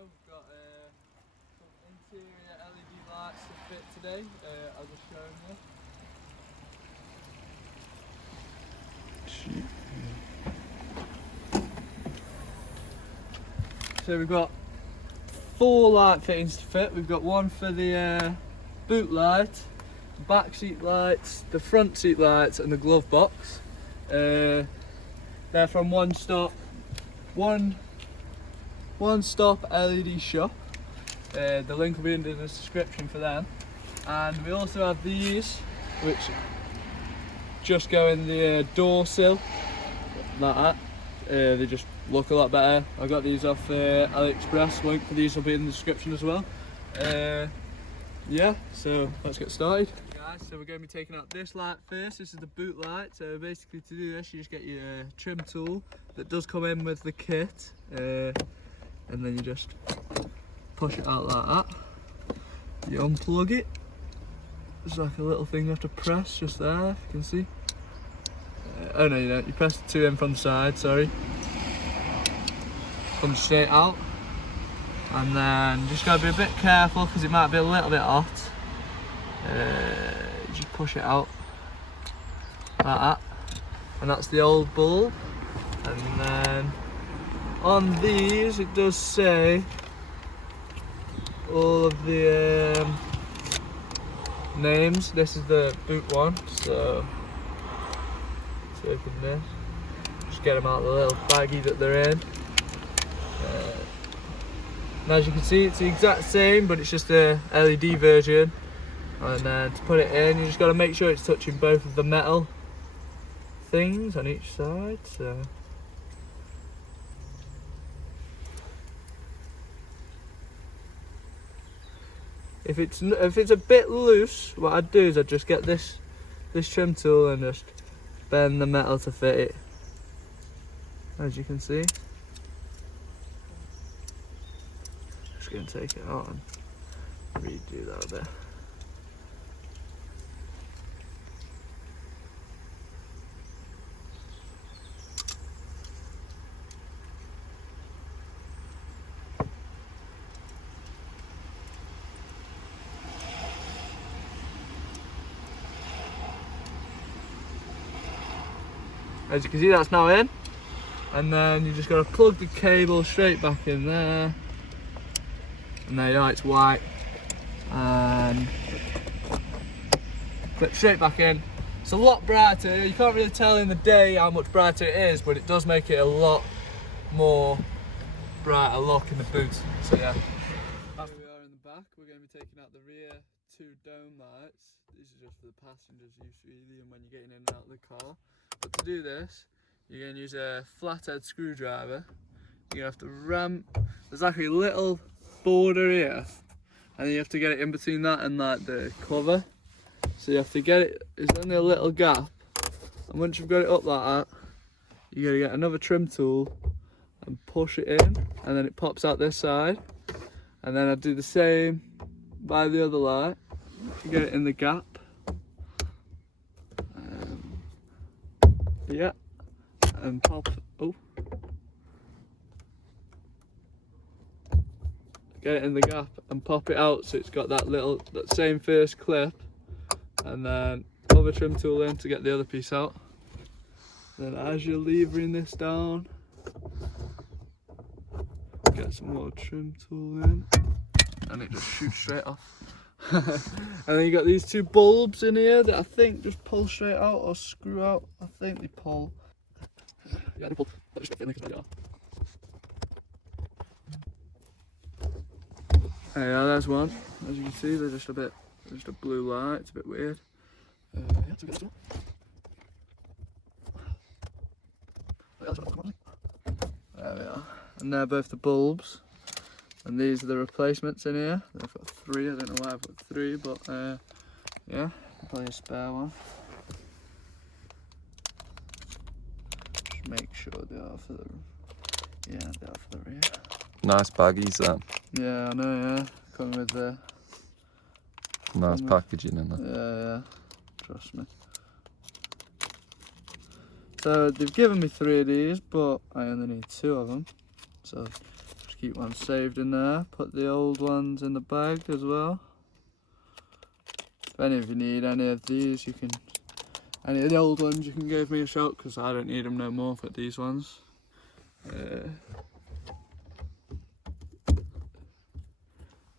we've got some interior LED lights to fit today, as I've shown you. So we've got 4 light fittings to fit. We've got one for the boot light, back seat lights, the front seat lights and the glove box. They're from One Stop LED shop. The link will be in the description for them. And we also have these, which just go in the door sill, like that. They just look a lot better. I got these off AliExpress. Link for these will be in the description as well. Yeah, so let's get started. Guys, so we're going to be taking out this light first. This is the boot light. So basically to do this, you just get your trim tool that does come in with the kit, and then you just push it out like that. You unplug it. There's like a little thing you have to press just there, if you can see. Oh no, you don't. You press the 2 in from the side, sorry. Comes straight out. And then you just gotta be a bit careful because it might be a little bit hot. Just push it out like that. And that's the old bulb. And then on these it does say all of the names. This is the boot one, so let's open this. Just get them out of the little baggie that they're in. And as you can see, it's the exact same, but it's just a LED version. And then to put it in, you just got to make sure it's touching both of the metal things on each side. So if it's a bit loose, what I'd do is I'd just get this trim tool and just bend the metal to fit it, as you can see. Just going to take it out and redo that a bit. As you can see, that's now in, and then you just got to plug the cable straight back in there, and there you are, it's white, and clip straight back in. It's a lot brighter. You can't really tell in the day how much brighter it is, but it does make it a lot more brighter look in the boot. So yeah. Here we are in the back. We're going to be taking out the rear 2 dome lights. These are just for the passengers use really, and when you're getting in and out of the car. But to do this, you're going to use a flathead screwdriver. You're going to have to ram, there's like a little border here, and then you have to get it in between that and like the cover. So you have to get it, there's only a little gap, and once you've got it up like that, you're going to get another trim tool and push it in, and then it pops out this side. And then I do the same by the other light. You get it in the gap. Yeah, and pop, get it in the gap and pop it out so it's got that same first clip, and then other trim tool in to get the other piece out. Then as you're levering this down, get some more trim tool in, and it just shoots straight off. And then you got these 2 bulbs in here that I think just pull straight out or screw out. I think they pull. Yeah, they pull. There you are, there's one. As you can see, they're just a blue light. It's a bit weird. Yeah, it's a good stuff. There we are. And they're both the bulbs. And these are the replacements in here. I've got 3, I don't know why I've got 3, but yeah, probably a spare one. Just make sure they are for the, yeah, they are for the rear. Nice baggies that. Yeah, I know, yeah. Coming with the... Nice packaging in there. Yeah, trust me. So they've given me 3 of these, but I only need 2 of them. So just keep one saved in there. Put the old ones in the bag as well. If any of you need any of these, you can, any of the old ones, you can give me a shout, because I don't need them no more for these ones.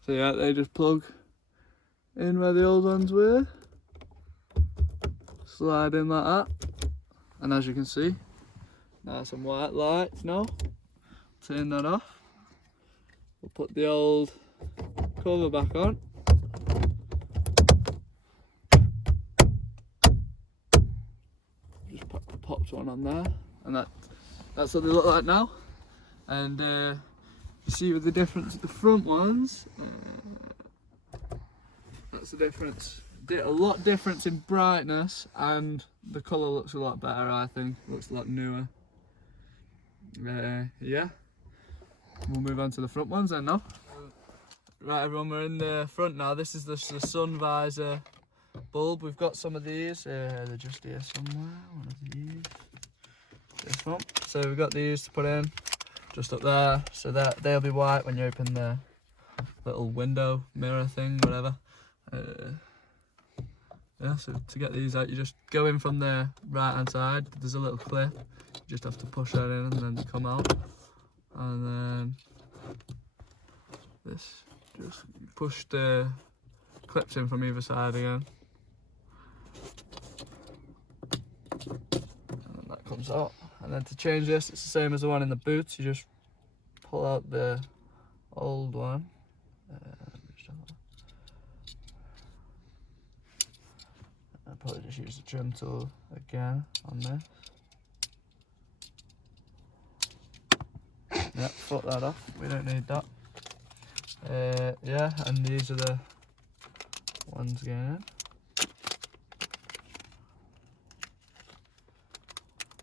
So yeah, they just plug in where the old ones were. Slide in like that. And as you can see, nice and white lights now. Turn that off. We'll put the old cover back on. Just popped one on there, and that's what they look like now. And you see with the difference at the front ones, that's the difference. A lot difference in brightness, and the colour looks a lot better, I think. Looks a lot newer. Yeah, we'll move on to the front ones then now. Right everyone, we're in the front now. This is the sun visor bulb. We've got some of these, they're just here somewhere. One of these, this one. So we've got these to put in, just up there, so that they'll be white when you open the little window mirror thing, whatever. Yeah, so to get these out, you just go in from the right hand side. There's a little clip, you just have to push that in and then they come out. And then this, just push the clips in from either side again. And then that comes out. And then to change this, it's the same as the one in the boots. You just pull out the old one. I'll probably just use the trim tool again on this. Yep, fuck that off, we don't need that. Yeah, and these are the ones going in.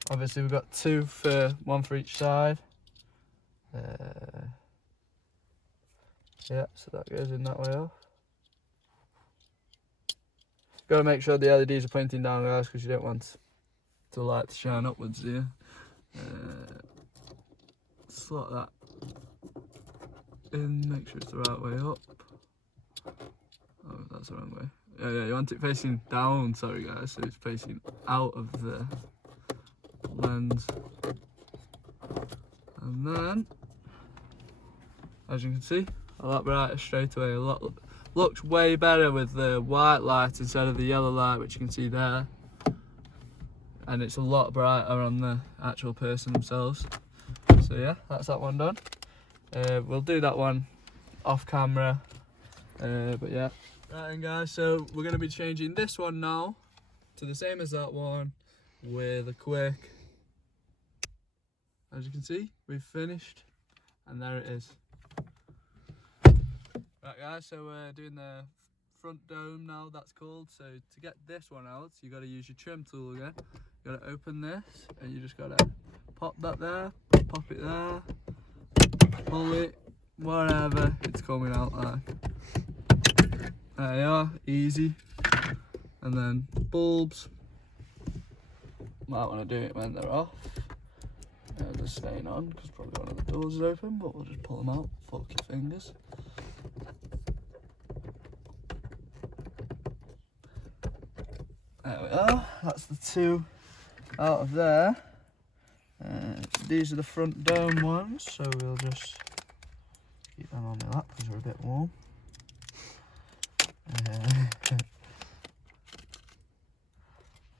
Obviously we've got one for each side. Yeah, so that goes in that way off. Got to make sure the LEDs are pointing down, guys, because you don't want the light to shine upwards here. Slot that in, make sure it's the right way up. Oh, that's the wrong way. Yeah, you want it facing down, sorry guys, so it's facing out of the lens. And then, as you can see, a lot brighter straight away. Looks way better with the white light instead of the yellow light, which you can see there. And it's a lot brighter on the actual person themselves. So yeah, that's that one done. We'll do that one off camera, but yeah. Right then guys, so we're going to be changing this one now to the same as that one with a quick, as you can see, we've finished, and there it is. Right guys, so we're doing the front dome now, that's called. So to get this one out, you got to use your trim tool again. You got to open this, and you just got to pop that there, pop it there, pull it, whatever it's coming out like. There you are, easy. And then bulbs, might want to do it when they're off. They're staying on because probably one of the doors is open, but we'll just pull them out. Fuck your fingers. There we are, that's the two out of there. These are the front dome ones, so we'll just keep them on my lap because they're a bit warm.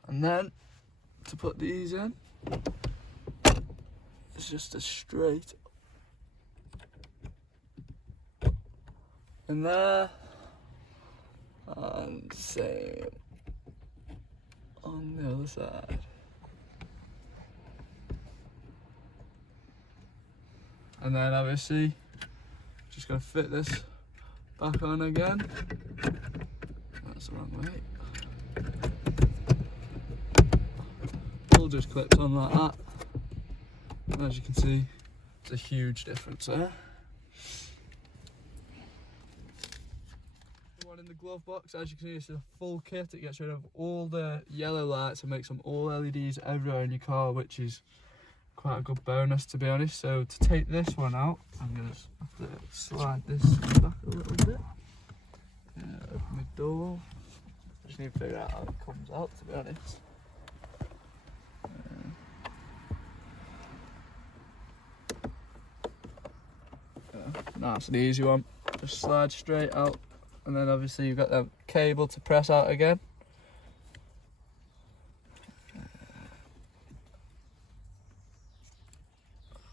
And then to put these in, it's just a straight in there, and same on the other side. And then obviously just gotta fit this back on again. That's the wrong way. All just clips on like that. And as you can see, it's a huge difference there. One in the glove box, as you can see, it's a full kit. It gets rid of all the yellow lights and makes them all LEDs everywhere in your car, which is quite a good bonus, to be honest. So to take this one out, I'm going to have to slide this back a little bit. Open the door. I just need to figure out how it comes out, to be honest. Nice and easy one. Just slide straight out, and then obviously you've got the cable to press out again.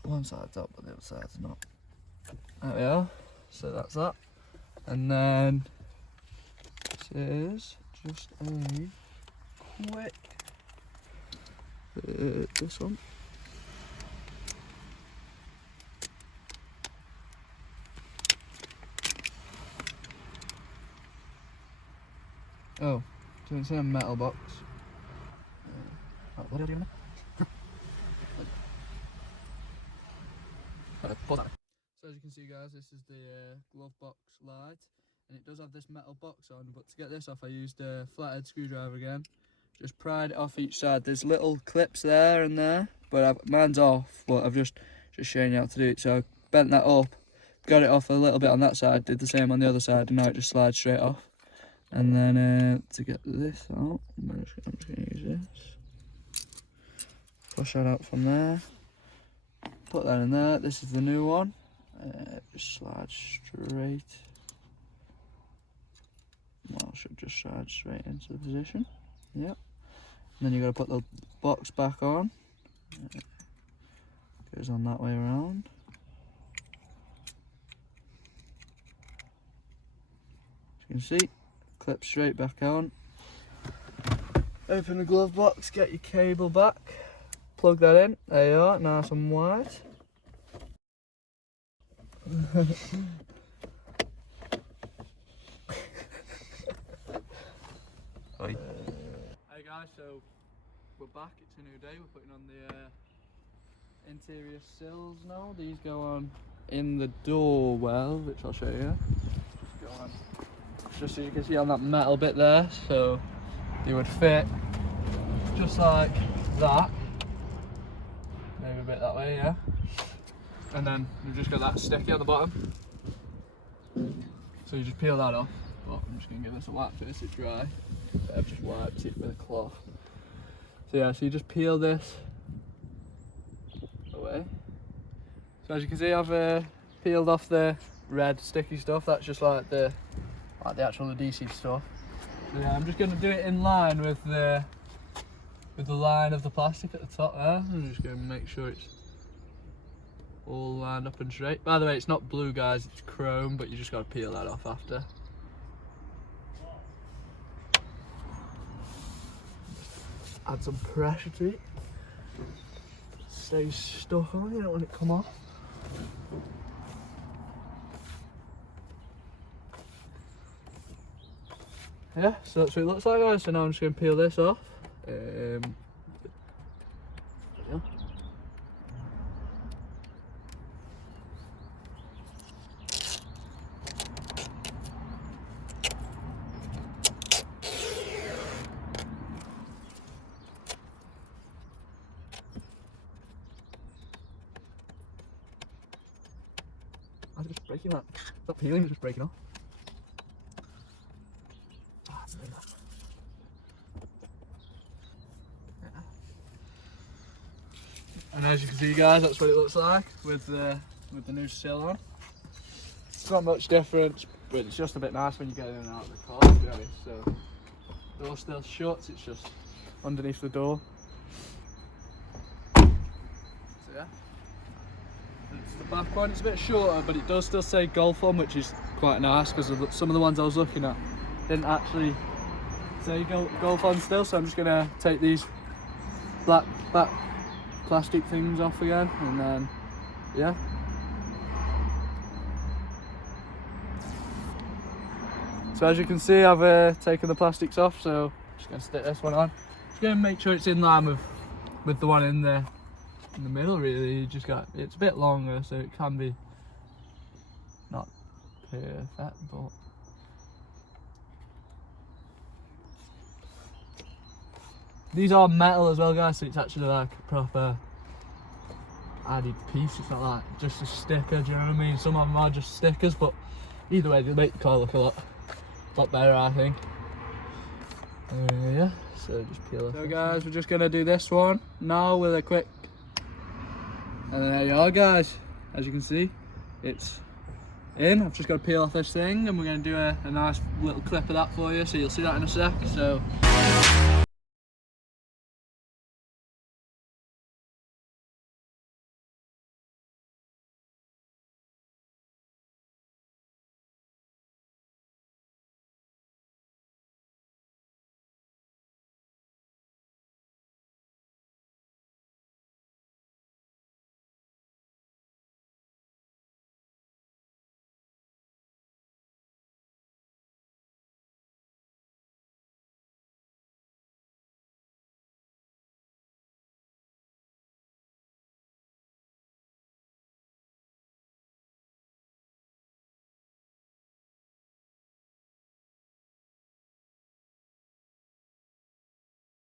One side's up, but the other side's not. There we are. So that's that. And then this is just a quick this one. Oh, so it's in a metal box. What are you doing? So as you can see, guys, this is the glove box light, and it does have this metal box on, but to get this off I used a flathead screwdriver again. Just pried it off each side. There's little clips there and there, but mine's off, but I've just showing you how to do it. So I bent that up, got it off a little bit on that side, did the same on the other side, and now it just slides straight off. And then to get this out, I'm just going to use this. Push that out from there. Put that in there. This is the new one. Just slide straight. Well, it should just slide straight into the position. Yep. And then you've got to put the box back on. Goes on that way around. As you can see, clip straight back on. Open the glove box, get your cable back. Plug that in. There you are, nice and wide. Oi. Hey guys, so we're back. It's a new day. We're putting on the interior sills now. These go on in the door well, which I'll show you. Just go on, just so you can see on that metal bit there. So they would fit just like that. Maybe a bit that way, yeah. And then you've just got that sticky on the bottom. So you just peel that off. But I'm just going to give this a wipe first, it's dry. I've just wiped it with a cloth. So yeah, so you just peel this away. So as you can see, I've peeled off the red sticky stuff. That's just like the actual adhesive stuff. So yeah, I'm just going to do it in line with the line of the plastic at the top there. I'm just going to make sure it's all lined up and straight. By the way, it's not blue, guys, it's chrome, but you just got to peel that off after. Add some pressure to it. Stays stuck on, you don't want it to come off. Yeah, so that's what it looks like, guys. So now I'm just going to peel this off. Yeah. I'm just breaking that. It's not peeling, it's just breaking off. And as you can see, guys, that's what it looks like with the new sill on. It's not much difference, but it's just a bit nice when you get in and out of the car, to be honest. So the door still shuts, it's just underneath the door. So yeah. It's the back one, it's a bit shorter, but it does still say Golf on, which is quite nice because some of the ones I was looking at didn't actually say Golf on still. So I'm just gonna take these black back plastic things off again, and then yeah. So as you can see, I've taken the plastics off, so I'm just gonna stick this one on. Just gonna make sure it's in line with the one in the middle. Really, you just got, it's a bit longer, so it can be not perfect, but these are metal as well, guys, so it's actually like a proper added piece. It's not like just a sticker, do you know what I mean? Some of them are just stickers, but either way they make the car look a lot better, I think. Yeah, so just peel it. So guys, we're just gonna do this one now with a quick, and there you are guys. As you can see, it's in. I've just got to peel off this thing, and we're going to do a nice little clip of that for you, so you'll see that in a sec. So